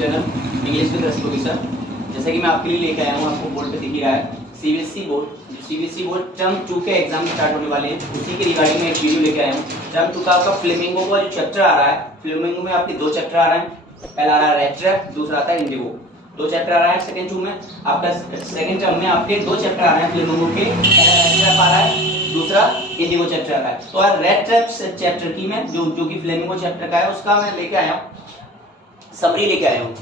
Channel English with रस professor. जैसा कि मैं आपके लिए लेकर आया हूँ, आपको बोर्ड पे दिख ही रहा है, सीबीएसई बोर्ड टर्म 2 के एग्जाम स्टार्ट होने वाले हैं, उसी के रिगार्डिंग में एक वीडियो लेकर आया हूँ। टर्म 2 का आपका फ्लेमिंगो का जो चैप्टर आ रहा है, फ्लेमिंगो में आपके 2 चैप्टर आ रहे हैं। पहला आ रहा है रेड ट्रैप, दूसरा आता है इंडिगो। 2 चैप्टर आ रहा है सेकंड टर्म में। आपका सेकंड टर्म में आपके 2 चैप्टर आ रहे हैं फ्लेमिंगो के, पहला रेड ट्रैप आ रहा है, दूसरा इंडिगो चैप्टर आ रहा है। तो आज रेड ट्रैप चैप्टर की मैं जो कि फ्लेमिंगो चैप्टर का है उसका मैं लेके आया हूँ, समरी लेके आया हूँ,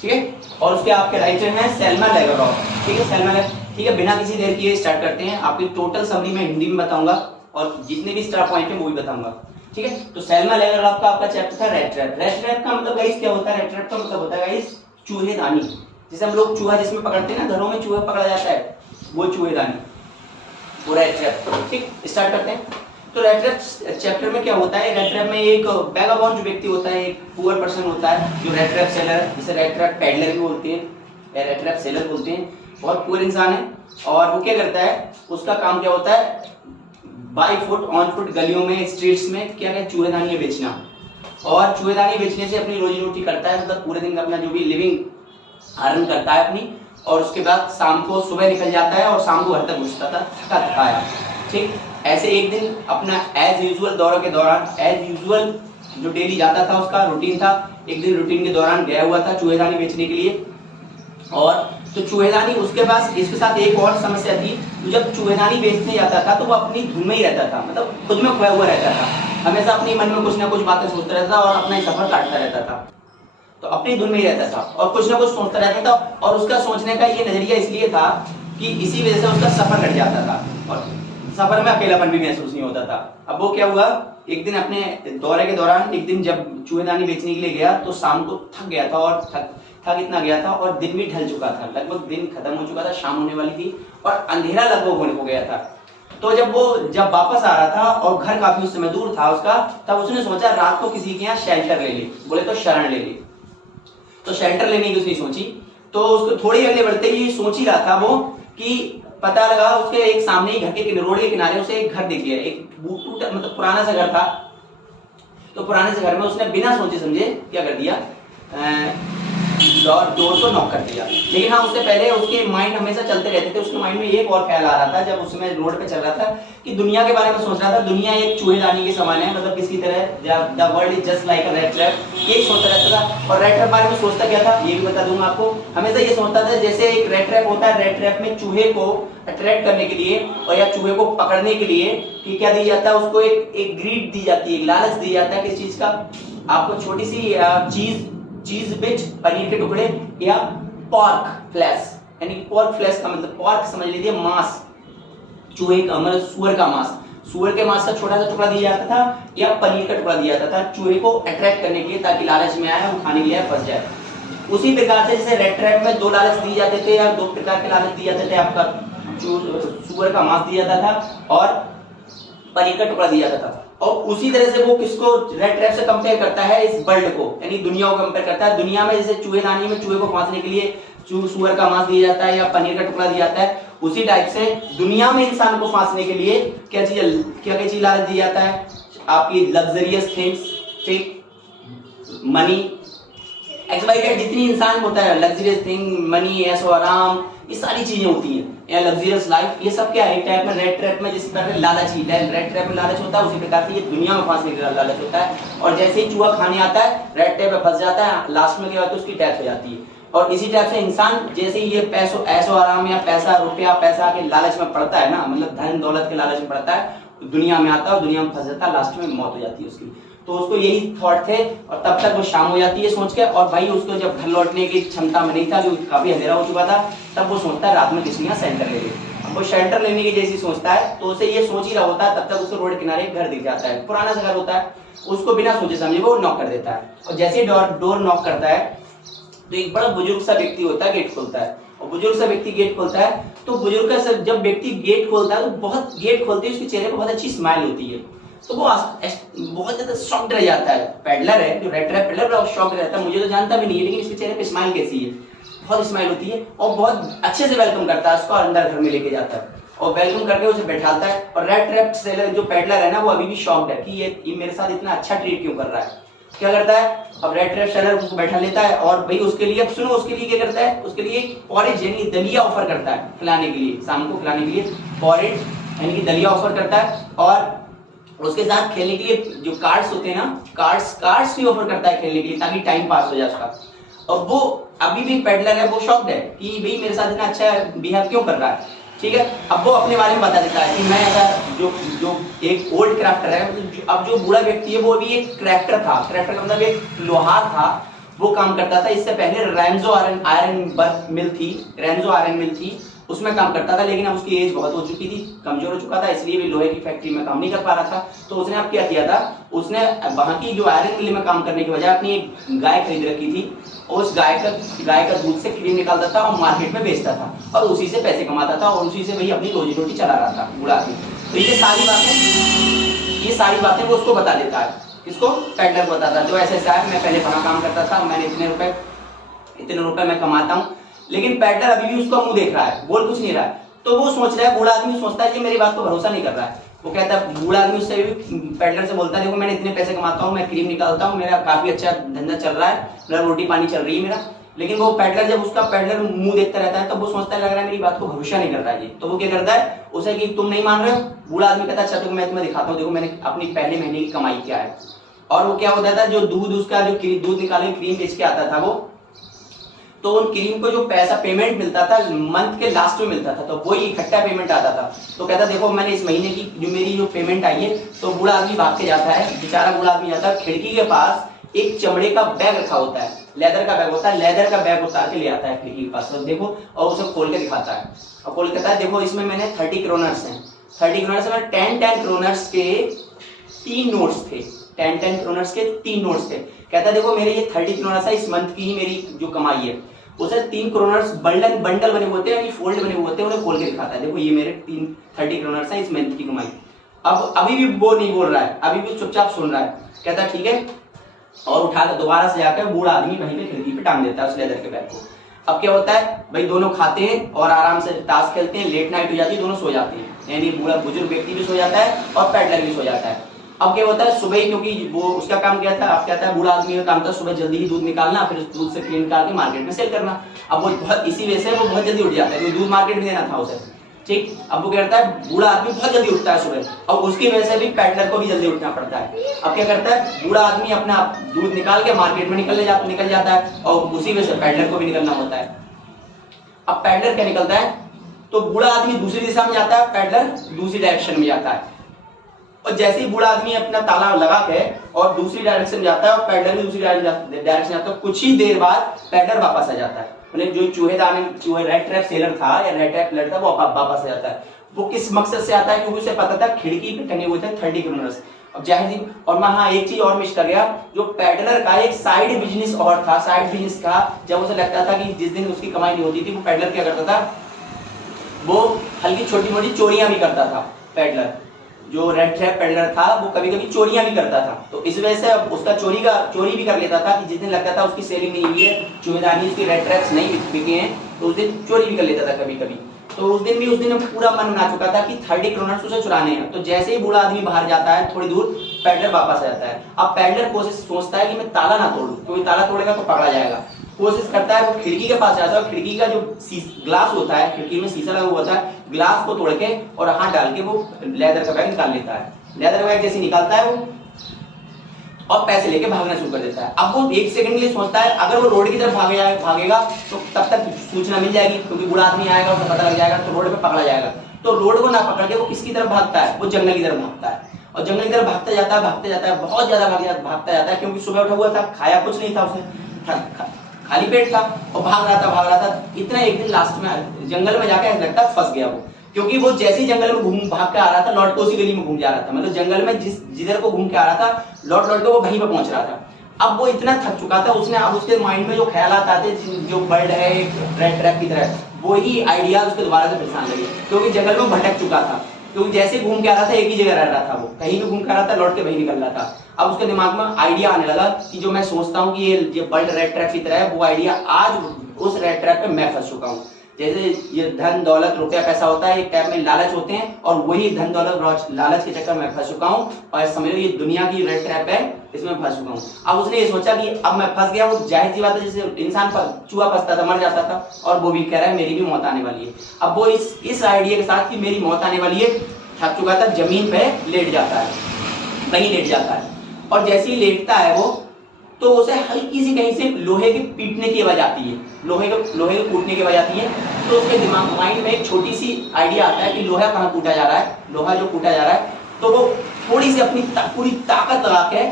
ठीक है। और उसके आपके राइटर हैं सेल्मा लेगरॉफ, ठीक है, सेल्मा लेगरॉफ, ठीक है। बिना किसी देर किए स्टार्ट करते हैं। आपकी टोटल समरी मैं हिंदी में बताऊंगा और जितने भी स्टार पॉइंट है वो भी बताऊंगा, ठीक है। तो सेल्मा लेगरॉफ का आपका चैप्टर था रेड ट्रैप। रेड ट्रैप का मतलब गाइस क्या होता है? रेड ट्रैप का मतलब होता है गाइस चूहेदानी। जैसे हम लोग चूहा जिसमें पकड़ते हैं ना, घरों में चूहा पकड़ा जाता है, वो चूहेदानी, वो रेड ट्रैप, ठीक। स्टार्ट करते हैं। तो रेड ट्रैप चैप्टर में क्या होता है? रेड ट्रैप में एक वैगाबॉन्ड जो व्यक्ति होता है, एक पुअर पर्सन होता है जो रेड ट्रैप सेलर है, जिसे रेड ट्रैप पैडलर भी बोलते हैं, रेड ट्रैप सेलर बोलते हैं। बहुत पुअर इंसान है और वो क्या करता है, उसका काम क्या होता है? बाई फुट ऑन फुट गलियों में, स्ट्रीट्स में क्या क्या चूहेदानी बेचना, और चूहेदानी बेचने से अपनी रोजी रोटी करता है, मतलब पूरे दिन अपना जो भी लिविंग अर्न करता है अपनी। और उसके बाद शाम को सुबह निकल जाता है और शाम को घर तक घुसता था थका थकाया, ठीक। ऐसे एक दिन अपना एज यूजुअल दौरे के दौरान, एज यूजुअल जो डेली जाता था उसका रूटीन था, एक दिन रूटीन के दौरान गया हुआ था चूहेदानी बेचने के लिए। और तो चूहेदानी उसके पास, इसके साथ एक और समस्या थी, तो जब चूहेदानी बेचने जाता था तो वो अपनी धुन में ही रहता था, मतलब खुद में खोया हुआ रहता था, हमेशा अपने मन में कुछ ना कुछ बातें सोचता रहता था और अपना ही सफर काटता रहता था। तो अपनी धुन में ही रहता था और कुछ ना कुछ सोचता रहता था, और उसका सोचने का ये नजरिया इसलिए था कि इसी वजह से उसका सफर कट जाता था और सफर में अकेलापन भी महसूस नहीं होता था। अब वो क्या हुआ, एक दिन अपने दौरे के दौरान, एक दिन जब चूहेदानी बेचने के लिए गया तो शाम को थक गया था, और थक इतना गया था और दिन भी ढल चुका था, लगभग दिन खत्म हो चुका था, शाम होने वाली थी और अंधेरा लगभग होने को गया था। तो जब वापस आ रहा था और घर काफी उस समय दूर था उसका, तब उसने सोचा रात को किसी के यहाँ शेल्टर ले ले, बोले तो शरण ले ले। तो शेल्टर लेने की उसने सोची। तो उसको थोड़ी अगले बढ़ते ही सोच ही रहा था वो कि पता लगा उसके एक सामने ही घर के रोड के किनारे उसे एक घर दिख गया, एक टूटा मतलब पुराना सा घर था। तो पुराने से घर में उसने बिना सोचे समझे क्या कर दिया, डोर को नॉक कर दिया। लेकिन हाँ, उससे पहले उसके माइंड हमेशा चलते रहते थे, उसके माइंड में एक और ख्याल आ रहा था जब उसमें रोड पे चल रहा था, कि दुनिया के बारे में सोच रहा था। दुनिया एक चूहेदानी के समान है, मतलब किसी तरह the world is just like a red trap, ये सोचता रहता था। और रेड ट्रैप बारे में सोचता क्या था ये भी बता दूंगा आपको। हमेशा ये सोचता था जैसे एक रेड ट्रैप होता है, रेड ट्रैप में चूहे को अट्रैक्ट करने के लिए और या चूहे को पकड़ने के लिए कि क्या दिया जाता है उसको, एक ग्रीड दी जाती है, एक लालच दिया जाता है किस चीज का, आपको छोटी सी चीज बिच, पनीर के टुकड़े, या पॉर्क फ्लैश, यानी पॉर्क फ्लैश का मतलब पॉर्क समझ लीजिए मांस, चूहे का मतलब सुअर का मांस, सुअर के मांस का छोटा सा टुकड़ा दिया जाता था या पनीर का टुकड़ा दिया जाता था चूहे को अट्रैक्ट करने के लिए, ताकि लालच में आए वो खाने के लिए फंस जाए। उसी प्रकार से जैसे रेड ट्रैप में 2 लालच दिए जाते थे या 2 प्रकार के लालच दिए जाते थे, आपका सुअर का मांस दिया जाता था और पनीर का टुकड़ा दिया जाता था। और उसी तरह से वो किसको रेड ट्रैप से कंपेयर करता है, इस वर्ल्ड को, यानी दुनिया को कंपेयर करता है। दुनिया में जैसे चूहेदानी में चूहे को फांसने के लिए सुअर का मांस दिया जाता है या पनीर का टुकड़ा दिया जाता है, उसी टाइप से दुनिया में इंसान को फांसने के लिए क्या चीज लालच दिया जाता है, आपकी लग्जरियस थिंग्स, ठीक, मनी, एक्सवाइटेड, जितनी इंसान होता है लग्जरियस थिंग, मनी, ऐशो आराम, ये सारी चीजें होती हैं, या लग्जरियस लाइफ, ये सब क्या है एक टाइप में रेड ट्रैप में, जिस प्रकार लालच ही रेड ट्रैप में लालच होता है, उसी प्रकार से ये दुनिया में फांसने का लालच होता है। और जैसे ही चूहा खाने आता है रेड ट्रैप में फंस जाता है, लास्ट में क्या होता है उसकी डेथ हो जाती है। और इसी टाइप से इंसान जैसे ही ये पैसों ऐशो आराम या पैसा रुपया पैसा के लालच में पड़ता है ना, मतलब धन दौलत के लालच में पड़ता है, दुनिया में आता है और दुनिया में फंस जाता है, लास्ट में मौत हो जाती है उसकी। तो उसको यही थॉट थे और तब तक वो शाम हो जाती है सोच के, और भाई उसको जब घर लौटने की क्षमता में नहीं था, जो काफी अंधेरा हो चुका था, तब वो सोचता है रात में किसी ने शेल्टर ले ले। वो शेल्टर लेने की जैसी सोचता है तो उसे ये सोच ही रहा होता है, तब तक उसको रोड किनारे एक घर दिख जाता है, पुराना सा घर होता है, उसको बिना सोचे समझे वो नॉक कर देता है। और जैसे ही डोर नॉक करता है तो एक बड़ा बुजुर्ग सा व्यक्ति होता है, गेट खोलता है, और बुजुर्ग सा व्यक्ति गेट खोलता है। तो बुजुर्ग का जब व्यक्ति गेट खोलता है तो बहुत गेट खोलते ही उसके चेहरे पर बहुत अच्छी स्माइल होती है, तो वो बहुत ज्यादा शॉक्ड रह जाता है। पैडलर है जो रेड ट्रैप पैडलर, बहुत शॉक्ड रहता है, मुझे तो जानता भी नहीं है, लेकिन इसके चेहरे पे स्माइल कैसी है, बहुत स्माइल होती है, और बहुत अच्छे से वेलकम करता है उसको, अंदर घर में लेके जाता है और वेलकम करके उसे बैठाता है। और रेड ट्रैप सेलर जो पैडलर है ना, वो अभी भी शॉक्ड है कि ये मेरे साथ इतना अच्छा ट्रीट क्यों कर रहा है। क्या करता है, अब रेड ट्रैप सेलर उसको बैठा लेता है और भाई उसके लिए, अब सुनो, उसके लिए क्या करता है, उसके लिए पॉरेज यानी दलिया ऑफर करता है खिलाने के लिए, शाम को खिलाने के लिए पॉरेज यानी कि दलिया ऑफर करता है, और उसके साथ खेलने के लिए जो कार्ड्स होते हैं ना, कार्ड्स भी ऑफर करता है खेलने के लिए, ताकि टाइम पास हो जाए उसका। और वो अभी भी पेडलर है, वो शॉक्ड है कि भाई मेरे साथ इतना अच्छा बिहेव क्यों कर रहा है, ठीक है। अब वो अपने बारे में बता देता है कि मैं अगर जो एक ओल्ड क्राफ्टर है, अब जो बूढ़ा व्यक्ति है वो भी एक क्रैफ्टर था, क्रैफ्टर का मतलब एक लोहार था, वो काम करता था। इससे पहले रेंजो आयरन मिल थी, उसमें काम करता था, लेकिन अब उसकी एज बहुत हो चुकी थी, कमजोर हो चुका था, इसलिए भी लोहे की फैक्ट्री में काम नहीं कर पा रहा था। तो उसने अब क्या किया था, उसने वहां की जो आयरन मिल में काम करने की बजाय अपनी एक गाय खरीद रखी थी, उस गाय का दूध से क्रीम निकालता था और मार्केट में बेचता था और उसी से पैसे कमाता था और उसी से वही अपनी रोजी रोटी चला रहा था बूढ़ा आदमी। तो ये सारी बातें वो उसको बता देता है, किसको, पेडलर को बताता है, जो ऐसे है मैं पहले वहां काम करता था, मैंने इतने रुपए मैं कमाता हूँ। लेकिन पेडलर अभी भी उसका मुंह देख रहा है, बोल कुछ नहीं रहा है। तो वो सोच रहा है, बूढ़ा आदमी सोचता है कि मेरी बात को भरोसा नहीं कर रहा है। वो कहता है, बूढ़ा आदमी उससे भी पेडलर से बोलता है, देखो मैंने इतने पैसे कमाता हूँ, मैं क्रीम निकालता हूँ, मेरा काफी अच्छा धंधा चल रहा है, मेरा रोटी पानी चल रही है मेरा। लेकिन वो पेडलर, जब उसका पेडलर मुंह देखता रहता है, तब वो सोचता है लग रहा है मेरी बात को भरोसा नहीं कर रहा है जी। तो वो क्या करता है, उसे कि तुम नहीं मान रहे हो, बूढ़ा आदमी कहता है अच्छा मैं तुम्हें दिखाता हूँ, देखो मैंने अपनी पहले महीने की कमाई क्या है। और वो क्या होता था, जो दूध उसका जो दूध निकाले क्रीम बेच के आता था वो, तो उन क्रीम को जो पैसा पेमेंट मिलता था मंथ के लास्ट में मिलता था, तो वही इकट्ठा पेमेंट आता था। तो कहता देखो मैंने इस महीने की जो मेरी पेमेंट आई है। तो बूढ़ा आदमी भाग के जाता है, बेचारा बूढ़ा आदमी जाता है, खिड़की के पास एक चमड़े का बैग रखा होता है, लेदर का बैग होता है, लेदर का बैग उतार के ले आता है खिड़की के पास, तो देखो, और उसे खोल के दिखाता है और खोल के कहता है देखो इसमें मैंने 30 क्रोनर्स हैं, 30 क्रोनर्स में 10 क्रोनर्स के 3 नोट्स थे, 10 क्रोनर्स के 3 नोट्स थे। कहता है देखो मेरे ये 30 क्रोनर्स है, इस मंथ की ही मेरी जो कमाई है। उसे 3 क्रोनर्स बंडल बने होते हैं, यानी फोल्ड बने हुए होते हैं, उन्हें खोल के दिखाता है, देखो ये मेरे 30 क्रोनर्स है इस मंथ की कमाई। अब अभी भी वो नहीं बोल रहा है, अभी भी चुपचाप सुन रहा है। कहता है ठीक है, और उठाकर दोबारा से जाकर बूढ़ा आदमी वहीं पे खिड़की पे टांग देता है उस लेदर के बैग को। अब क्या होता है भाई, दोनों खाते हैं और आराम से ताश खेलते हैं, लेट नाइट हो जाती है, दोनों सो जाते हैं, यानी बूढ़ा बुजुर्ग व्यक्ति भी सो जाता है और पेडलर भी सो जाता है। अब क्या होता है, सुबह ही, क्योंकि वो उसका काम क्या था, अब क्या था, बूढ़ा आदमी का काम था सुबह जल्दी ही दूध निकालना, फिर उस दूध से क्रीम निकाल के मार्केट में सेल करना। अब वो बहुत इसी वजह से वो बहुत जल्दी उठ जाता है, क्योंकि दूध मार्केट में देना था उसे, ठीक। अब वो क्या करता है, बूढ़ा आदमी बहुत जल्दी उठता है सुबह, और उसकी वजह से भी पेडलर को भी जल्दी उठना पड़ता है। अब क्या करता है, बूढ़ा आदमी अपना दूध निकाल के मार्केट में निकल जाता है, और उसी वजह से पेडलर को भी निकलना होता है। अब पेडलर क्या निकलता है, तो बूढ़ा आदमी दूसरी दिशा में जाता है, पेडलर दूसरी डायरेक्शन में जाता है। और जैसे ही बूढ़ा आदमी अपना ताला लगा के और दूसरी डायरेक्शन में जाता है, और पेडलर भी दूसरी डायरेक्शन जाता है, कुछ ही देर बाद पेडलर वापस आ जाता है। जो रेड ट्रैप सेलर था या रेड ट्रैप प्लेयर था, वो वापस आ जाता है। वो किस मकसद से आता है, क्योंकि उसे पता था खिड़की पे टंगे हुए थे 30 क्रोनर्स। अब जाहिर सी, और मैं हाँ एक चीज और मिस कर गया, जो पेडलर का एक साइड बिजनेस और था, साइड बिजनेस का, जब उसे लगता था कि जिस दिन उसकी कमाई नहीं होती थी, वो पेडलर क्या करता था, वो हल्की छोटी मोटी चोरियां भी करता था। पेडलर जो रेड ट्रैप पेडलर था, वो कभी कभी चोरियां भी करता था। तो इस वजह से उसका चोरी भी कर लेता था कि जिस दिन लगता था उसकी सेलिंग नहीं हुई है, चोरीदारी उसकी रेड ट्रैप्स नहीं बिके हैं, तो उस दिन चोरी भी कर लेता था कभी कभी। तो उस दिन पूरा मन बना चुका था कि 30 क्रोनर्स उसे चुराने हैं। तो जैसे ही बूढ़ा आदमी बाहर जाता है थोड़ी दूर, पेडलर वापस आ जाता है। अब पेडलर सोचता है कि मैं ताला ना तोड़ूं, क्योंकि ताला तोड़ेगा तो पकड़ा जाएगा। कोशिश करता है, वो खिड़की के पास जाता है, खिड़की का जो ग्लास होता है, खिड़की में शीशा लगा हुआ होता है, ग्लास को तोड़ के और हाथ डाल के वो लेदर का बैग निकाल लेता है। लेदर का बैग जैसे निकालता है वो, और पैसे लेके भागना शुरू कर देता है। अब वो 1 सेकंड के लिए सोचता है, अगर वो रोड की तरफ भागेगा तो तब तक सूचना मिल जाएगी, क्योंकि बूढ़ा आदमी आएगा, उसे पता लग जाएगा, तो रोड पे पकड़ा जाएगा। तो रोड को ना पकड़ के वो किसकी तरफ भागता है, वो जंगल की तरफ भागता है। और जंगल की तरफ भागता जाता है, बहुत ज्यादा भागता जाता है, क्योंकि सुबह उठा हुआ था, खाया कुछ नहीं था उसने, खाली पेट था, और भाग रहा था। इतना एक दिन लास्ट में जंगल में जाकर ऐसा लगता है फंस गया वो, क्योंकि वो जैसे ही जंगल में भाग के आ रहा था, लौट के उसी गली में घूम जा रहा था। मतलब जंगल में जिधर को घूम के आ रहा था, लौट के वो वहीं पे पहुंच रहा था। अब वो इतना थक चुका था, अब उसके माइंड में जो ख्यालात आते, जो बर्ड है रेड ट्रैप की तरह, वही आइडिया उसके दोबारा से परेशान लगे, क्योंकि जंगल में भटक चुका था। क्योंकि जैसे घूम के आ रहा था, एक ही जगह रह रहा था, वो कहीं भी घूम के आ रहा था, लौट के वहीं निकल रहा था। अब उसके दिमाग में आइडिया आने लगा कि जो मैं सोचता हूँ कि ये बर्ड रेड ट्रैप की तरह है, वो आइडिया आज उस रेड ट्रैप पे मैं फंस चुका हूँ। जैसे ये धन दौलत रुपया पैसा होता है, एक टाइप में लालच होते हैं, और वही धन दौलत लालच के चक्कर में फंस चुका हूँ, और समझ लो ये दुनिया की रेड ट्रैप है, इसमें फंस चुका हूँ। अब उसने ये सोचा कि अब मैं फंस गया, वो जाहिर सी बात है, जैसे इंसान चूहा फंसता था मर जाता था, और वो भी कह रहा है मेरी भी मौत आने वाली है। अब वो इस आइडिया के साथ कि मेरी मौत आने वाली है थक चुका था, जमीन पे लेट जाता है, कहीं लेट जाता है, और जैसे ही लेटता है वो, तो उसे हल्की सी कहीं से लोहे के पीटने की आवाज आती है, लोहे के कूटने की आवाज आती है। तो उसके दिमाग माइंड में एक छोटी सी आइडिया आता है कि लोहा कहाँ कूटा जा रहा है, लोहा जो कूटा जा रहा है, तो वो थोड़ी सी अपनी पूरी ताकत लगा के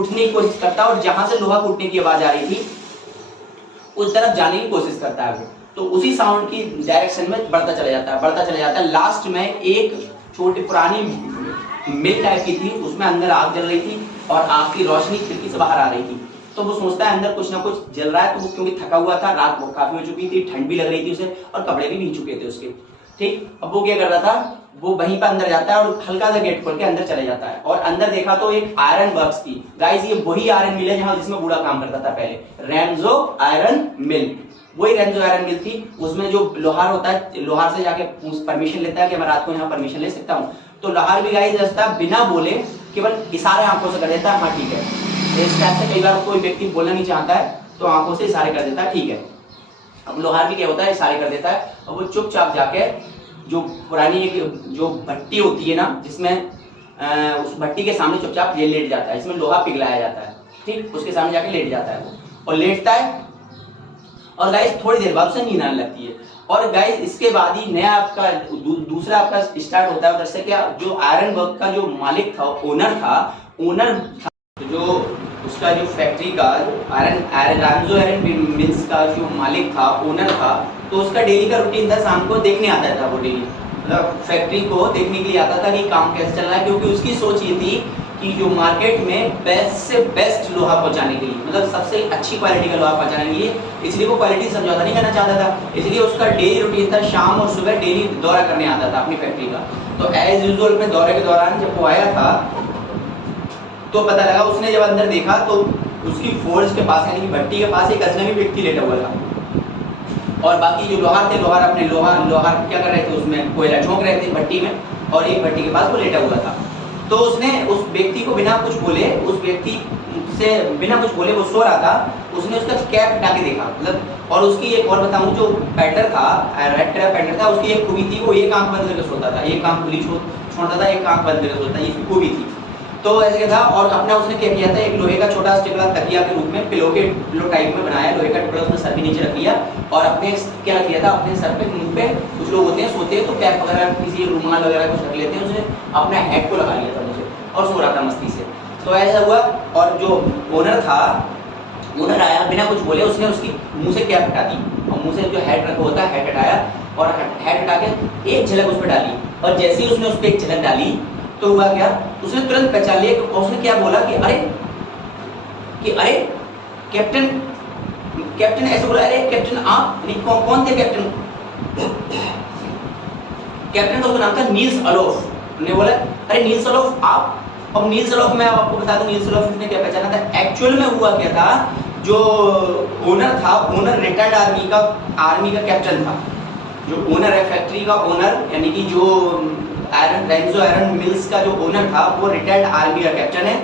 उठने की कोशिश करता है, और जहां से लोहा कूटने की आवाज आ रही थी उस तरफ जाने की कोशिश करता है वो। तो उसी साउंड की डायरेक्शन में बढ़ता चला जाता है। लास्ट में एक छोटी पुरानी मिल टाइप की थी, उसमें अंदर आग जल रही थी, और आग की रोशनी खिड़की से बाहर आ रही थी। तो वो सोचता है अंदर कुछ ना कुछ जल रहा है, तो वो क्योंकि थका हुआ था, रात बहुत काफी हो चुकी थी, ठंड भी लग रही थी उसे, और कपड़े भी भीग चुके थे उसके। ठीक, अब वो क्या कर रहा था, वो वहीं पर अंदर जाता है और हल्का सा गेट खोल के अंदर चले जाता है, और अंदर देखा तो एक आयरन वर्क्स थी। गाइस ये वही आयरन मिल है जहां जिसमें बूढ़ा काम करता था पहले, रेंजो आयरन मिल, वही रेंजो आयरन मिल थी। उसमें जो लोहार होता है, लोहार से जाके परमिशन लेता है कि मैं रात को यहाँ परमिशन ले सकता हूँ, तो लोहार भी गाइस रास्ता बिना बोले केवल इशारे आंखों से कर देता है, हाँ ठीक है। इस टाइप से कई बार कोई व्यक्ति बोलना नहीं चाहता है तो आंखों से इशारे कर देता है, ठीक है। अब लोहार भी क्या होता है, इशारे कर देता है, और वो चुपचाप जाके जो पुरानी एक जो भट्टी होती है ना, जिसमें उस भट्टी के सामने चुपचाप ये लेट जाता है, इसमें लोहा पिघलाया जाता है, ठीक, उसके सामने जाके लेट जाता है वो, और लेटता है, और गाइस थोड़ी देर बाद उसे नींद आने लगती है। और गाइस इसके बाद ही नया आपका दूसरा आपका स्टार्ट होता है उधर से। क्या, जो आयरन वर्क का जो मालिक था, ओनर था, जो उसका जो फैक्ट्री का आयरन मिल्स का जो मालिक था, ओनर था, तो उसका डेली का रूटीन था, शाम को देखने आता था वो डेली, मतलब फैक्ट्री को देखने के लिए आता था कि काम कैसे चल रहा है, क्योंकि उसकी सोच ये थी कि जो मार्केट में बेस्ट से बेस्ट लोहा पहुंचाने के लिए, मतलब सबसे अच्छी क्वालिटी का लोहा पहुंचाने के लिए, इसलिए वो क्वालिटी समझौता नहीं करना चाहता था। इसलिए उसका डेली रूटीन था, शाम और सुबह डेली दौरा करने आता था अपनी फैक्ट्री का। तो एज यूजुअल अपने दौरे के दौरान जब वो आया था तो पता लगा, उसने जब अंदर देखा तो उसकी फोर्ज के पास, यानी कि भट्टी के पास एक अजनबी व्यक्ति लेटा हुआ था, और बाकी जो लोहार थे, लोहार क्या कर रहे थे, उसमें कोयला झोंक रहे थे भट्टी में, और एक भट्टी के पास वो लेटा हुआ था। तो उसने उस व्यक्ति को बिना कुछ बोले, वो सो रहा था, उसने उसका कैप हटा के देखा, मतलब, और उसकी एक और बताऊं, जो पैडलर था, रेड ट्रैप पैडलर था, उसकी एक खूबी थी, वो एक आंख बंद करके सोता था, एक आंख खुली छोड़ता था, एक आंख बंद करके सोता था, ये खूबी थी। तो ऐसे था, और अपना उसने क्या किया था, एक लोहे का छोटा टिकला तकिया के रूप में पिलो टाइप में बनाया, लोहे का टुकड़ा उसने सर के नीचे रख लिया, और अपने क्या किया था, अपने सर पे, मुंह पे, कुछ लोग होते हैं सोते हैं तो कैप वगैरह, किसी रुमाल वगैरह कुछ रख लेते हैं, उसने अपने हेड को लगा लिया था मुझे, और सो रहा था मस्ती से। तो ऐसा हुआ, और जो ओनर आया, बिना कुछ बोले उसने उसकी मुंह से कैप हटा दी, और मुंह से जो हेड रखा होता है हेड हटाया, और हेड हटा के एक झलक उस पर डाली, और जैसे ही उसने उस पर एक झलक डाली तो हुआ क्या, उसने तुरंत पहचान लिया, और उसने क्या बोला कि अरे कैप्टन ऐसे बोला, अरे कैप्टन आप, कौन थे कैप्टन? कैप्टन का उसका नाम था नील्स अलोफ। उन्होंने बोला अरे नील्स अलोफ आप? अब नील्स अलोफ मैं आपको बता दूं, नील्स अलोफ ने क्या पहचाना था, एक्चुअल में हुआ क्या था, जो ओनर था, ओनर रिटायर्ड आर्मी का कैप्टन था, जो ओनर है फैक्ट्री का ओनर, यानी कि जो रेंजो आयरन मिल्स का जो ओनर था, वो रिटायर्ड आर्मी का कैप्टन है।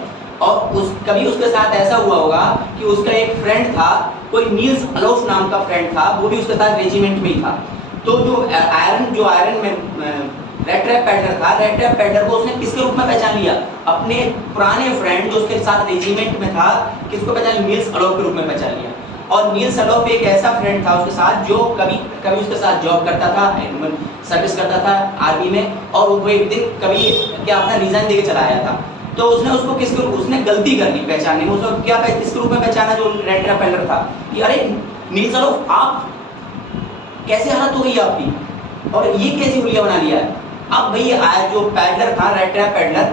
और कभी उसके साथ ऐसा हुआ होगा कि उसका एक फ्रेंड था, कोई नील्स अलोफ नाम का फ्रेंड था, वो भी उसके साथ रेजिमेंट में ही था। तो जो आयरन में रेड ट्रैप पैडलर था, रेड ट्रैप पैडलर को उसने किसके रूप में पहचान लिया, अपने पुराने फ्रेंड जो उसके साथ रेजिमेंट में था, किसको पहचान लिया, नील्स अलोफ के रूप में पहचान लिया। और नील्स अलोफ एक ऐसा फ्रेंड था उसके साथ, जो कभी उसके साथ जॉब करता था, सर्विस करता था आर्मी में, और वो एक दिन कभी क्या अपना रिजाइन देके चला आया था। तो उसने उसको उसने गलती कर ली पहचानने में, उसको क्या किसके रूप में पहचाना, जो रेड ट्रैप पैडलर था, कि अरे नील्स अलोफ आप, कैसे हालत हो गई आपकी, और ये कैसी हुलिया बना लिया है। अब भाई जो पैडलर था, रेड ट्रैप पैडलर,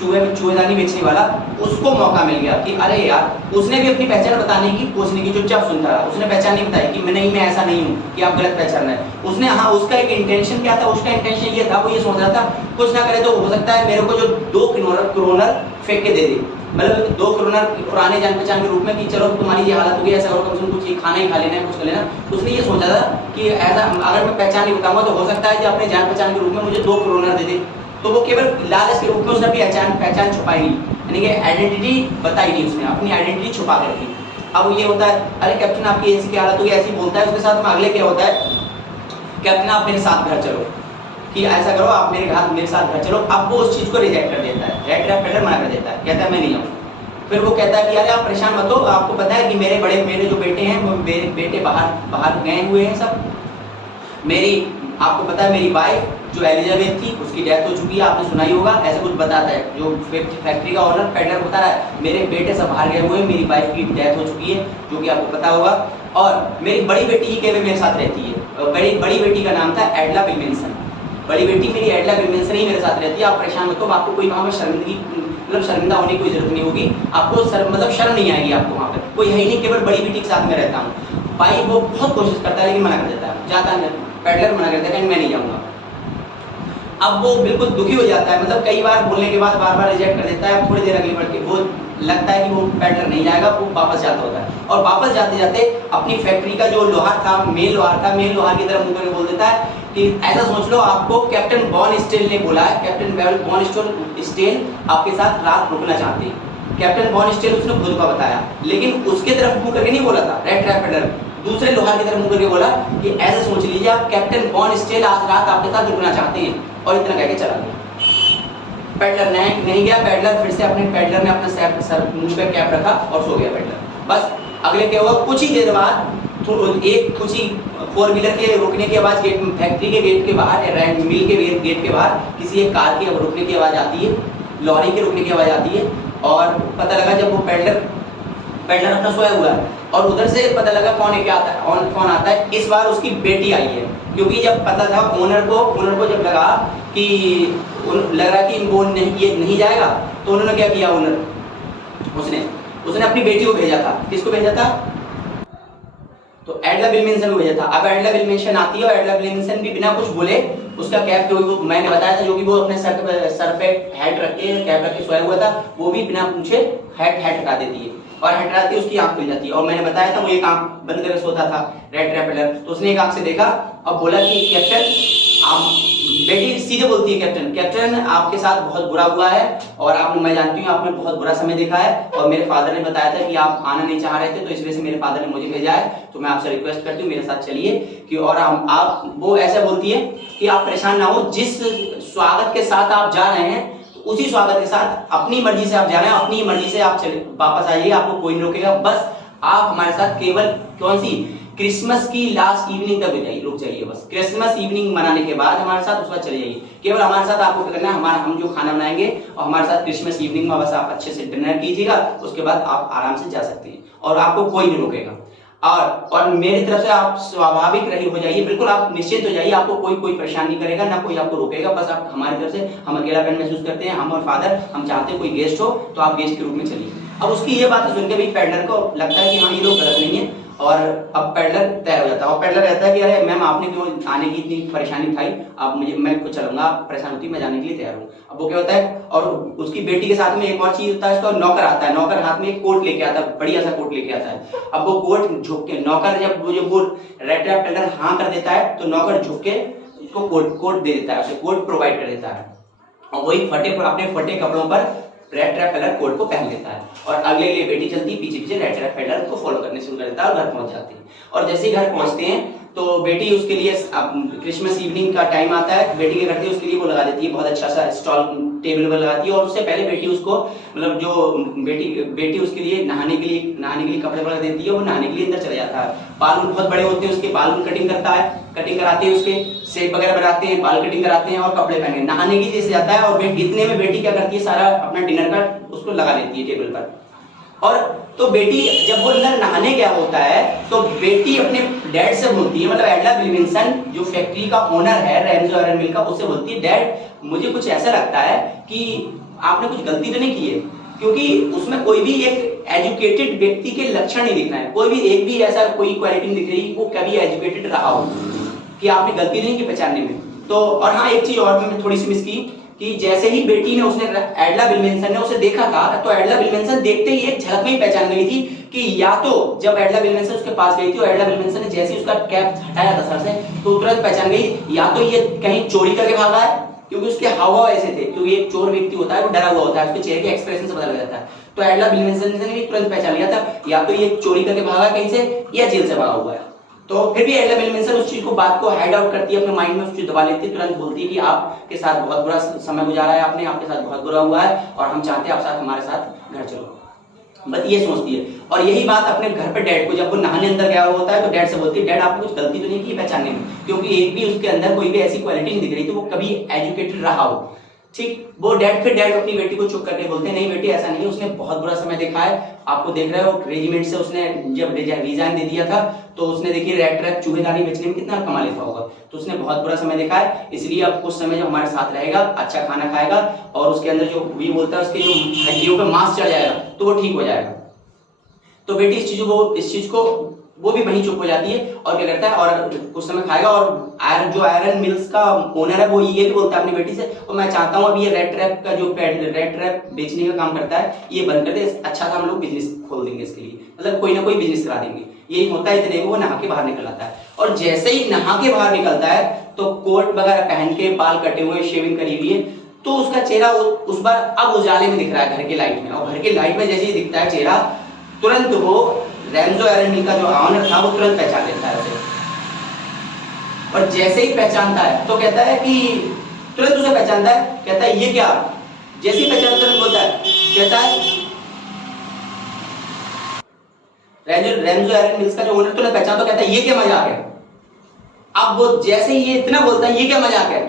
चूहेदानी बेचने वाला, उसको मौका मिल गया कि अरे यार, उसने भी अपनी पहचान बताने की कोशिश नहीं की, चुपचाप सुनता रहा। उसने पहचान नहीं बताई कि मैं ऐसा नहीं हूँ, कि आप गलत पहचान रहे हैं। उसने, हाँ, उसका एक इंटेंशन क्या था, उसका इंटेंशन ये था, वो ये सोच रहा था कुछ ना करे तो हो सकता है मेरे को जो 2 करोनर फेंक के दे दे, मतलब 2 करोनर पुराने जान पहचान के रूप में, कि चलो तुम्हारी ये हालत होगी, ऐसा करो, कम से कम कुछ खाना ही खा लेना है, कुछ कर लेना। उसने ये सोचा था कि ऐसा अगर मैं पहचान नहीं बताऊंगा तो हो सकता है कि अपने जान पहचान के रूप में मुझे 2 करोनर दे दे। तो वो केवल लालच के रूप में उसने अपनी पहचान छुपाई नहीं, यानी कि आइडेंटिटी बताई नहीं, उसने अपनी आइडेंटिटी छुपा कर रखी। अब ये होता है, अरे कैप्टन आपकी ऐसी क्या हालत होगी, ऐसी बोलता है, उसके साथ में अगले क्या होता है, कैप्टन आप मेरे साथ घर चलो, कि ऐसा करो आप मेरे साथ घर चलो। अब वो उस चीज को रिजेक्ट कर देता है, रेड ट्रैप पेडलर मना कर देता है, कहता है मैं नहीं आऊँ। फिर वो कहता है कि अरे आप परेशान मत हो, आपको पता है कि मेरे जो बेटे हैं, वो मेरे बेटे बाहर गए हुए हैं सब। आपको पता है मेरी वाइफ जो एलिजाबेथ थी, उसकी डेथ हो चुकी है, आपने सुना ही होगा, ऐसा कुछ बताता है जो फैक्ट्री का ओनर पेडलर बता रहा है, मेरे बेटे सब बाहर गए हुए हैं, मेरी वाइफ की डेथ हो चुकी है, जो कि आपको पता होगा, और मेरी बड़ी बेटी ही केवल मेरे साथ रहती है। बड़ी बेटी का नाम था एडला विल्मिंसन। बड़ी बेटी मेरी एडला विल्मिंसन ही मेरे साथ रहती है, आप परेशान मत हो, आपको कोई वहाँ पर शर्मिंदा होने की कोई जरूरत नहीं होगी, आपको शर्म नहीं आएगी, आपको वहाँ पर कोई है ही नहीं, केवल बड़ी बेटी के साथ में रहता हूँ। भाई वो बहुत कोशिश करता है लेकिन मना कर देता है, जाता है, पेडलर मना करता है, मैं नहीं जाऊँगा। अब वो बिल्कुल दुखी हो जाता है, मतलब कई बार बोलने के बाद बार रिजेक्ट कर देता है। थोड़ी देर अगली बढ़ के वो लगता है कि वो पेडलर नहीं जाएगा, वो वापस जाता होता है, और वापस जाते जाते अपनी फैक्ट्री का जो लोहार था, मेन लोहार की तरफ मुंह करके बोल देता है कि ऐसा सोच लो, आपको कैप्टन बॉन स्टेल ने बोला है, कैप्टन बॉन स्टेल आपके साथ रात रुकना चाहते हैं। कैप्टन बॉन स्टेल उसने खुद का बताया, लेकिन उसके तरफ मुंह करके नहीं बोला था रेड ट्रैप पेडलर, दूसरे लोहार की तरफ मुंह करके बोला कि ऐसा सोच लीजिए आप कैप्टन बॉन स्टेल आज रात आपके साथ रुकना चाहते हैं, और इतना कहकर चला गया। पेडलर नहीं गया, पेडलर फिर से पेडलर ने अपना सर मुंह पे कैप रखा और सो गया पेडलर। बस अगले क्या हुआ, कुछ ही देर बाद कुछ ही 4 व्हीलर के रुकने की आवाज, फैक्ट्री के गेट के बाहर, मिल के गेट के बाहर किसी एक कार की रुकने की आवाज आती है, लॉरी के रुकने की आवाज आती है, और पता लगा जब वो पेडलर अपना सोया हुआ है, और उधर से पता लगा कौन आता है। इस बार उसकी बेटी आई है, क्योंकि जब पता था ओनर को जब लगा कि लग रहा कि वो ये नहीं जाएगा, तो उन्होंने क्या किया, उसने अपनी बेटी को भेजा था। किसको भेजा था? तो एडला विल्मिंसन को भेजा था। अब एडला विल्मिंसन आती है, और एडला विल्मिंसन भी बिना कुछ बोले उसका कैप, जो मैंने बताया था, जो कि वो अपने सर पे हैट रख के कैप रख के सोया हुआ था, वो भी बिना पूछे हैट हटा देती है, और हटाती है, उसकी आंख खुल जाती है। और मैंने बताया था वो एक आंख बंद करके सोता था रेड ट्रैप पेडलर, तो उसने एक आंख से देखा और बोला कि कैप्टन, आप, बेटी सीधे बोलती है, कैप्टन आपके साथ बहुत बुरा हुआ है, और मैं जानती हूँ आपने बहुत बुरा समय देखा है, और मेरे फादर ने बताया था कि आप आना नहीं चाह रहे थे, तो इस वजह से मेरे फादर ने मुझे भेजा है, तो मैं आपसे रिक्वेस्ट करती हूँ मेरे साथ चलिए, कि और आप वो ऐसे बोलती है कि आप परेशान ना हो, जिस स्वागत के साथ आप जा रहे हैं उसी स्वागत के साथ अपनी मर्जी से आप जा रहे हैं, अपनी मर्जी से आप चले वापस आइए, आपको कोई नहीं रोकेगा, बस आप हमारे साथ केवल कौन सी क्रिसमस की लास्ट इवनिंग तक रुक जाइए, बस क्रिसमस इवनिंग मनाने के बाद हमारे साथ उसके बाद चले जाइए, केवल हमारे साथ आपको क्या करना है, हम जो खाना बनाएंगे और हमारे साथ क्रिसमस इवनिंग में बस आप अच्छे से डिनर कीजिएगा, उसके बाद आप आराम से जा सकते हैं और आपको कोई नहीं रोकेगा। और मेरी तरफ से आप स्वाभाविक रही हो जाइए, बिल्कुल आप निश्चित हो जाइए, आपको कोई परेशान नहीं करेगा, ना कोई आपको रोकेगा, बस आप हमारी तरफ से, हम अकेलापन महसूस करते हैं, हम और फादर, हम चाहते हैं कोई गेस्ट हो तो आप गेस्ट के रूप में चलिए। अब उसकी ये बात सुन के भी पेडलर को लगता है कि हाँ ये लोग गलत नहीं है, और अब पेडलर तैयार हो जाता है, और पेडलर कहता है कि अरे मैम आपने क्यों आने की इतनी परेशानी उठाई, मैं खुद चलूंगा, आप परेशान होती, मैं जाने के लिए तैयार हूँ। अब वो क्या होता है, और उसकी बेटी के साथ में एक और चीज होता है, उसका नौकर आता है, नौकर हाथ में एक कोट लेके आता है, बढ़िया सा कोट लेके आता है। अब वो कोट झुक के नौकर, जब वो रेड ट्रैप पेडलर हाँ कर देता है, तो नौकर झुक के उसको कोट दे देता है, उसे कोट प्रोवाइड कर देता है, और वही अपने फटे कपड़ों पर रेड ट्रैप पेडलर कोट को पहन लेता है, और अगले लिए बेटी चलती पीछे रेड ट्रैप पेडलर को फॉलो करने शुरू कर देता है, और घर पहुंच जाती है। और जैसे ही घर पहुंचते हैं तो बेटी उसके लिए, क्रिसमस इवनिंग का टाइम आता है, बेटी क्या करती है, उसके लिए वो लगा देती है बहुत अच्छा सा स्टॉल टेबल पर लगाती है, और उससे पहले बेटी उसको, मतलब जो बेटी उसके लिए नहाने के लिए कपड़े वगैरह देती है, वो नहाने के लिए अंदर चला जाता है। बाल बहुत बड़े होते हैं उसके, बाल कटिंग कराते हैं, उसके शेप वगैरह बनाते हैं, बाल कटिंग कराते हैं, और कपड़े पहने नहाने की जैसे जाता है, और इतने में बेटी क्या करती है, सारा अपना डिनर का उसको लगा लेती है टेबल पर। और तो बेटी जब वो अंदर नहाने गया होता है तो बेटी अपने डैड से बोलती है, मतलब एडला विल्किंसन जो फैक्ट्री का ओनर है रैमजो आयरन मिल का, उससे बोलती है डैड मुझे कुछ ऐसा लगता है कि आपने कुछ गलती तो नहीं की है, क्योंकि उसमें कोई भी एक एजुकेटेड व्यक्ति के लक्षण नहीं दिख रहे हैं, कोई भी एक भी ऐसा कोई क्वालिटी नहीं दिख रही वो कभी एजुकेटेड रहा हो कि आपने गलती नहीं की पहचानने में। तो और हाँ एक चीज और मैं थोड़ी सी मिस की कि जैसे ही बेटी ने उसने एडला विल्किंसन ने उसे देखा था तो एडला विल्किंसन देखते ही एक झलक में ही पहचान गई थी कि या तो जब एडला विल्किंसन उसके पास गई थी और एडला विल्किंसन ने जैसे ही उसका कैप हटाया था सर से तो तुरंत पहचान गई या तो ये कहीं चोरी करके भागा है, क्योंकि उसके हावभाव ऐसे थे, क्योंकि एक चोर व्यक्ति होता है वो डरा हुआ होता है, उसके चेहरे के एक्सप्रेशन से पता लग जाता है। तो एडला विल्किंसन ने भी तुरंत पहचान लिया था या तो ये चोरी करके भागा कहीं से या जेल से भागा हुआ है। तो फिर भी एडला विल्किंसन उस चीज को बात को हाइड आउट करती है, अपने माइंड में उस चीज दबा लेती है, तुरंत बोलती है कि आपके साथ बहुत बुरा समय गुजारा है आपने, आपके साथ बहुत बुरा हुआ है और हम चाहते हैं आप साथ हमारे साथ घर चलो, बस ये सोचती है। और यही बात अपने घर पे डैड को जब वो नहाने अंदर गया होता है तो डैड से बोलती है डैड आपने कुछ गलती तो नहीं की पहचानने में, क्योंकि एक भी उसके अंदर कोई भी ऐसी क्वालिटी नहीं दिख रही थी वो कभी एजुकेटेड रहा हो। ठीक, वो डैड अपनी बेटी को चुप करके बोलते हैं नहीं बेटी ऐसा नहीं है, उसने बहुत बुरा समय देखा है, आपको देख रहे हो रेजिमेंट से उसने जब रिजाइन दे दिया था तो उसने देखिए रेड ट्रैप चूहेदानी बेचने में कितना कमा लेता होगा, तो उसने बहुत बुरा समय देखा है, इसलिए अब कुछ समय जो हमारे साथ रहेगा अच्छा खाना खाएगा और उसके अंदर जो भी बोलता है उसके जो हड्डियों पे मांस चढ़ जाएगा तो वो ठीक हो जाएगा। तो बेटी इस चीज को वो भी वहीं चुप हो जाती है और क्या करता है और कुछ समय खाएगा और आयरन मिल्स का ओनर है वो ये भी बोलता है अपनी बेटी से और मैं चाहता हूँ अभी ये रेड ट्रैप का जो रेड ट्रैप बेचने का काम करता है ये बंद कर दे, अच्छा सा हम लोग बिजनेस खोल देंगे इसके लिए, मतलब कोई ना कोई बिजनेस करा देंगे। यही होता है, इतने वो नहा के बाहर निकल आता है और जैसे ही नहा के बाहर निकलता है तो कोट वगैरह पहन के बाल कटे हुए शेविंग करी हुई है तो उसका चेहरा उस बार अब उजाले में दिख रहा है घर के लाइट में, और घर के लाइट में जैसे ही दिखता है चेहरा तुरंत वो रैमजो आयरन मिल का जो ऑनर था वो तुरंत पहचान लेता है उसे, और जैसे ही पहचानता है तो कहता है कि तुरंत उसे पहचानता है, कहता है ये क्या, जैसे ही पहचानता तुरंत बोलता है, कहता है रैमजो आयरन मिल्स का जो ओनर तुरंत पहचानता कहता है ये क्या मजाक है। अब वो जैसे ही ये इतना बोलता है ये क्या मजाक है,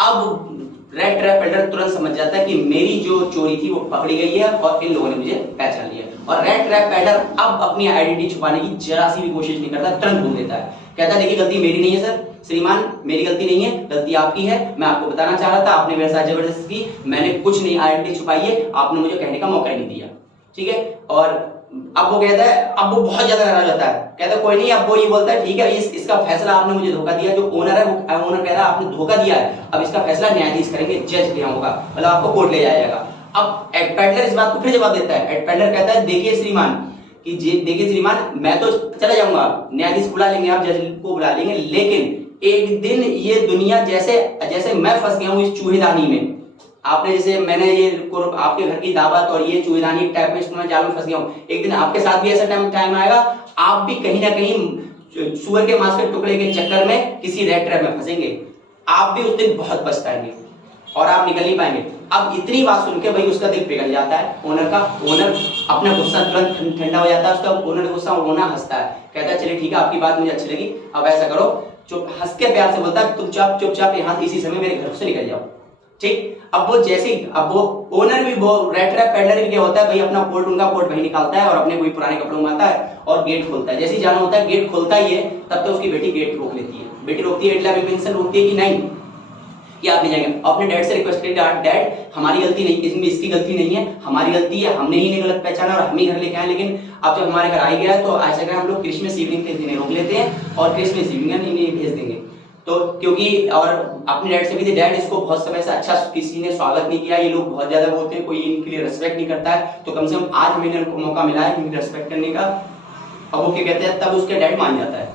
अब रेड ट्रैप पेडलर तुरंत समझ जाता है कि मेरी जो चोरी थी वो पकड़ी गई है और इन लोगों ने मुझे पहचान लिया, और रेड ट्रैप पेडलर अब अपनी आइडेंटिटी छुपाने की जरा सी भी कोशिश नहीं करता, तुरंत बोल देता है, कहता है देखिए गलती मेरी नहीं है सर, श्रीमान मेरी गलती नहीं है, गलती आपकी है, मैं आपको बताना चाह रहा था, आपने मेरे साथ जबरदस्ती की, मैंने कुछ नहीं आइडेंटिटी छुपाई है, आपने मुझे कहने का मौका ही नहीं दिया। ठीक है, और अब वो कहता है, अब वो बहुत ज्यादा नाराज होता है, कहता है कोई नहीं, अब वो ये बोलता है ठीक है इसका फैसला आपने मुझे धोखा दिया, जो ओनर है वो ओनर कह रहा है आपने धोखा दिया है, अब इसका फैसला न्यायाधीश करेंगे, जज यहाँ होगा, मतलब आपको कोर्ट ले जाएगा। अब एड पेडलर इस बात को फिर जवाब देता है, एड पेडलर कहता है देखिए श्रीमान देखिए श्रीमान मैं तो चला जाऊंगा, न्यायाधीश बुला लेंगे, आप जज को बुला लेंगे, लेकिन एक दिन ये दुनिया जैसे मैं फंस गया हूँ इस चूहेदानी में, आपने जैसे मैंने ये आपके घर की दावत और ये चूहेदानी टाइप में इसमें जाल में फंस गया हूँ, एक दिन आपके साथ भी ऐसा टाइम आएगा, आप भी कहीं ना कहीं सुअर के मांस के टुकड़े के चक्कर में किसी रेड ट्रैप में फंसेंगे, आप भी उस दिन बहुत पछताएंगे और आप निकल नहीं पाएंगे। अब इतनी बात सुन के भाई उसका दिल पिघल जाता है ओनर का, ओनर अपना गुस्सा तुरंत ठंडा हो जाता है, उसका ओनर गुस्सा होना हंसता है, कहता है चलिए ठीक है आपकी बात मुझे अच्छी लगी, अब ऐसा करो, चुप हंस के प्यार से बोलता है तुम चुपचाप यहाँ इसी समय मेरे घर से निकल जाओ। ठीक, अब वो ओनर भी वो रेड ट्रैप पेडलर भी क्या होता है भाई अपना उनका कोट वही निकालता है और अपने कोई पुराने कपड़ों में आता है और गेट खोलता है, जैसे ही जाना होता है गेट खोलता ही है, तब तो उसकी बेटी गेट रोक लेती है, बेटी रोकती है, एडला विल्किंसन रोकती है कि नहीं कि आप नहीं जाएंगे, अपने डैड से रिक्वेस्ट करें डैड हमारी गलती नहीं, इसमें इसकी गलती नहीं है, हमारी गलती है, हमने ही नहीं गलत पहचाना और हम ही घर लेके आए, लेकिन अब जब हमारे घर आ गया तो ऐसा करें हम लोग क्रिसमस इवनिंग के दिन रोक लेते हैं और क्रिसमस इवनिंग इन्हें भेज देंगे। तो क्योंकि और अपने डैड से भी डैड इसको बहुत समय से अच्छा किसी ने स्वागत नहीं किया, ये लोग बहुत ज्यादा बोलते हैं, कोई इनके लिए रेस्पेक्ट नहीं करता है, तो कम से कम आज मैंने उनको मौका मिला है इनकी रेस्पेक्ट करने का। अब वो क्या कहते हैं, तब उसके डैड मान जाता है,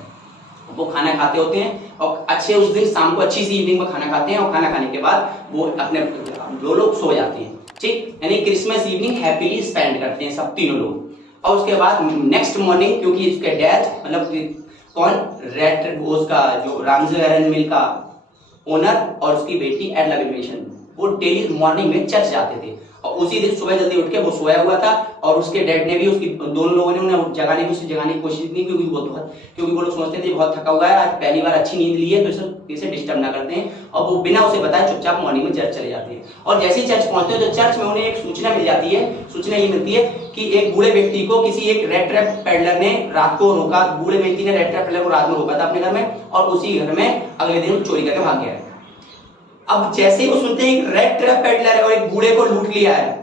वो खाना खाते होते हैं और अच्छे उस दिन शाम को अच्छी सी इवनिंग में खाना खाते हैं और खाना खाने के बाद वो अपने दो लोग सो जाते हैं। ठीक, यानी क्रिसमस इवनिंग हैप्पीली स्पेंड करते हैं सब तीनों लोग। और उसके बाद नेक्स्ट मॉर्निंग क्योंकि इसके डैड मतलब कौन रेड उसका जो रैमजो आयरन मिल का ओनर और उसकी बेटी एडला विल्किंसन वो डेली मॉर्निंग में चर्च जाते थे और उसी दिन सुबह जल्दी उठ के वो सोया हुआ था और उसके डैड ने भी उसकी दोनों लोगों ने उन्हें जगाने की कोशिश की, क्योंकि वो लोग समझते थे बहुत थका हुआ है, आज पहली बार अच्छी नींद ली है तो इसे डिस्टर्ब ना करते हैं, और वो बिना उसे बताए चुपचाप मॉर्निंग में चर्च चले जाते हैं। और जैसे ही चर्च पहुंचते हैं तो चर्च में उन्हें एक सूचना मिल जाती है। सूचना ये मिलती है कि एक बूढ़े व्यक्ति को किसी एक रेड ट्रैप पेडलर ने रात को रोका। बूढ़े व्यक्ति ने रेड ट्रैप पेडलर को रात में रोका था अपने घर में, और उसी घर में अगले दिन चोरी करके भाग गया है। अब जैसे ही वो सुनते हैं एक रेड ट्रैप पेडलर है और एक बूढ़े को लूट लिया है,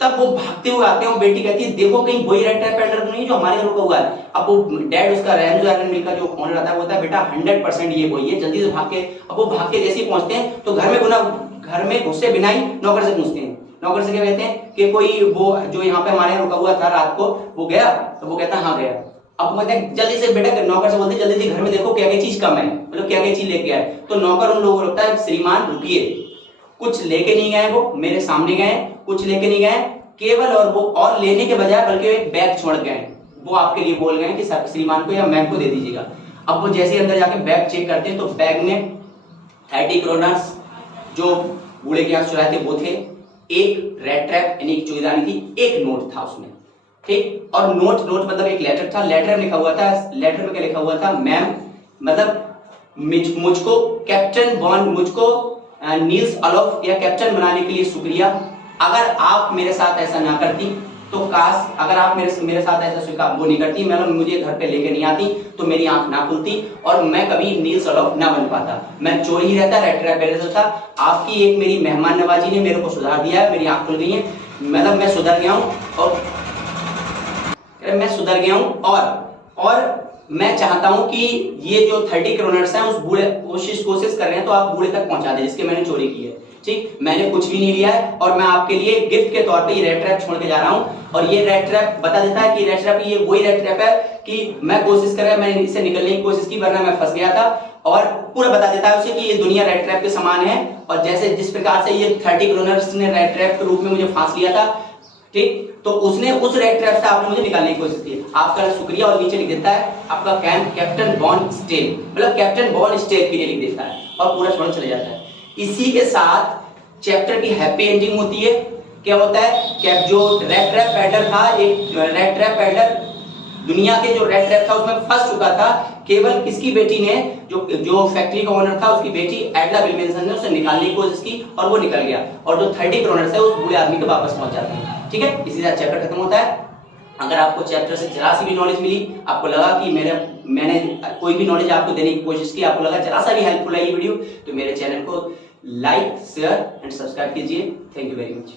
तब वो भागते हुए आते हैं। बेटी कहती है देखो कहीं वही रेड ट्रैप पेडलर तो नहीं जो हमारे घर रुका हुआ है। अब वो डैड उसका रेंजो आयरन मिल का जो ओनर आता है वो होता है बेटा 100% ये वही है, जल्दी से भाग के। अब वो भाग के जैसे ही पहुंचते हैं तो घर में घुसे बिना ही नौकर से पूछते हैं। नौकर से क्या कहते हैं कि कोई वो जो यहाँ पे हमारे यहाँ रुका हुआ था रात को वो गया, तो वो कहता है हाँ गया। अब कहते हैं जल्दी से बेटा, नौकर से बोलते हैं जल्दी से घर में देखो क्या क्या चीज कम है, मतलब क्या क्या चीज लेके गया है। तो नौकर उन लोगों को लगता है श्रीमान रुकिए, कुछ लेके नहीं गए, वो मेरे सामने गए, कुछ लेके नहीं गए केवल, और वो और लेने के बजाय बल्कि एक बैग छोड़ गए। वो आपके लिए बोल गए कि श्रीमान को या मैम को दे दीजिएगा। अब वो जैसे अंदर जाके बैग चेक करते हैं तो बैग में 30 क्रोनर्स जो बूढ़े के यहाँ चुराए थे वो थे, एक रेड ट्रैप यानी एक चोरीदानी थी, एक नोट था उसमें, ठीक। और नोट मतलब एक लेटर था, लेटर में लिखा हुआ था, लेटर में क्या लिखा हुआ था, मैम मतलब मुझको कैप्टन बॉन, मुझको नील्स ऑलोफ या कैप्टन बनाने के लिए शुक्रिया। अगर आप मेरे साथ ऐसा ना करती तो काश, अगर आप मेरे साथ ऐसा स्वीकार वो नहीं करती, मतलब मुझे घर पे लेके नहीं आती तो मेरी आंख ना खुलती और मैं कभी नील्स ऑलोफ ना बन पाता, मैं चोर ही रहता, रेड ट्रैप पेडलर था। आपकी एक मेरी मेहमान नवाजी ने मेरे को सुधार दिया है, मेरी आंख खुल गई है, मतलब मैं सुधर गया हूँ और मैं चाहता हूं कि ये जो 30 क्रोनर्स हैं उस बूढ़े कोशिश कर रहे हैं तो आप बूढ़े तक पहुंचा दें जिसके मैंने चोरी की है, ठीक। मैंने कुछ भी नहीं लिया है और मैं आपके लिए गिफ्ट के तौर पे ये रेड ट्रैप छोड़ के जा रहा हूं। और ये रेड ट्रैप बता देता है कि रेड ट्रैप ये वही रेड ट्रैप है कि मैं कोशिश कर रहा, मैंने इससे निकलने की कोशिश की वरना मैं फंस गया था, और पूरा बता देता है उसे कि ये दुनिया रेड ट्रैप के समान है और जैसे जिस प्रकार से ये 30 क्रोनर्स ने रेड ट्रैप के रूप में मुझे फांस लिया था, ठीक, तो उसने उस रेड ट्रैप से आपने मुझे निकालने की कोशिश की। आपका शुक्रिया, और नीचे लिख देता है आपका कैप्टन बॉन स्टेल, मतलब कैप्टन बॉन स्टेल के लिए लिख देता है और पूरा छोड़ चले जाता है। इसी के साथ चैप्टर की हैप्पी एंडिंग होती है। क्या होता है कि जो रेड ट्रैप पेडलर था, एक रेड ट्रैप पेडलर दुनिया के जो रेड ट्रैप था उसमें फंस चुका था, केवल किसकी बेटी ने, जो फैक्ट्री का ओनर था उसकी बेटी एडला विल्किंसन ने उसे निकालने की कोशिश की और वो निकल गया, और जो 30 क्रोनर्स है उस बूढ़े आदमी के वापस पहुंच जाते हैं, ठीक है। इसी तरह चैप्टर खत्म होता है। अगर आपको चैप्टर से जरा सी भी नॉलेज मिली, आपको लगा कि मैंने कोई भी नॉलेज आपको देने की कोशिश की, आपको लगा जरा सा भी हेल्पफुल है ये वीडियो, तो मेरे चैनल को लाइक, शेयर एंड सब्सक्राइब कीजिए। Thank you very much.